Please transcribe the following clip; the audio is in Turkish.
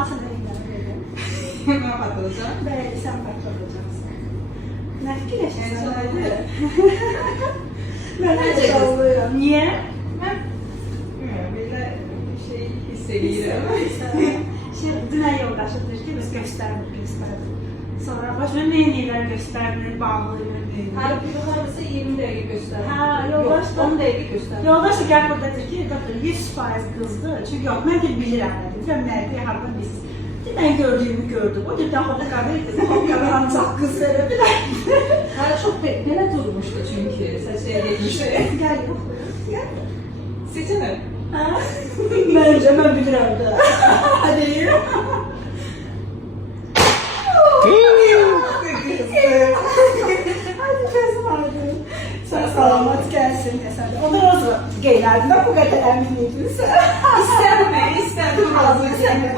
Aslında inanıyorum. Ben patlayacağım. Belki sen patlatacaksın. Ne fikirleşirsin? Ben de oluyorum. Niye? Böyle şey hissediyorum. Dünən yoldaşıdır ki, biz göstərdik. Sonra başına neynirlər göstərdik, bağlıyıq. Her bir harası 20 dakika göster. Ha, yoldaş da- 10 dakika göster. Yoldaş da gəl burada deyir ki, doktor 100% qızdır. Çünki yox, mən də bilirəm nədir. Bilirəm nədir, harada biz. Mən gördüyümü gördüm. O da hokkabı idi. Hokkabı ancaq qızları bilər. Her çok beklene durmuştu çünkü saçaya gelmişti. Gəl, yox. Gəl. Seçelim. Ha? Məncə mən bilirəm də. Deyir. Hadi kızım hadi. Sen salamat gelsin desem. Onu nasıl geylerdinden bu kadar emin miydin sen? İstenme, istenme. Ağzını sen de